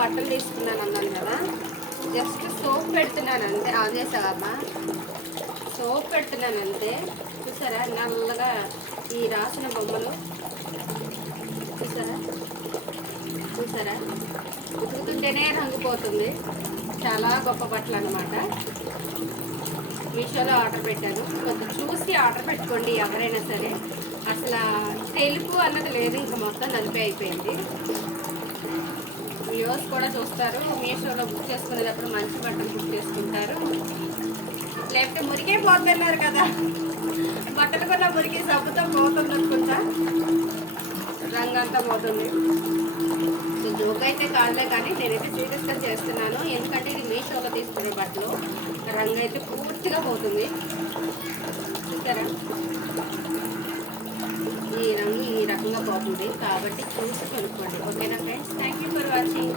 బట్టలు తీసుకున్నాను అన్నాను కదా, జస్ట్ సోప్ పెడుతున్నాను అంతే. ఆన్ చేసావమ్మా? సోప్ పెడుతున్నాను అంతే. చూసారా నల్లగా ఈ రాసిన బొమ్మలు? చూసారా చూసారా ఉతుకుతుంటేనే రంగిపోతుంది. చాలా గొప్ప బట్టలు అన్నమాట. మీషోలో ఆర్డర్ పెట్టాను. కొంచెం చూసి ఆర్డర్ పెట్టుకోండి ఎవరైనా సరే. అసలు తెలుపు అన్నది లేదు, ఇంకా మొత్తం నలిపి అయిపోయింది. వ్యూవర్స్ కూడా చూస్తారు, మీషోలో బుక్ చేసుకునేటప్పుడు మంచి బట్టలు బుక్ చేసుకుంటారు. లేకపోతే మురికే పోతున్నారు కదా, బట్టలు కూడా మురికి సబ్బుతో పోతుంది అనుకుంటా, రంగు అంతా పోతుంది. సో జోక్ అయితే కాదులే, కానీ నేనైతే సీరియస్గా చేస్తున్నాను. ఎందుకంటే ఇది మీషోలో తీసుకునే బట్టలు, రంగు అయితే పూర్తిగా పోతుంది. చూసారా ఈ రంగు ఈ రకంగా పోతుంది. కాబట్టి చూసి కొనుక్కోండి. ఓకేనా friends? Thank you for watching.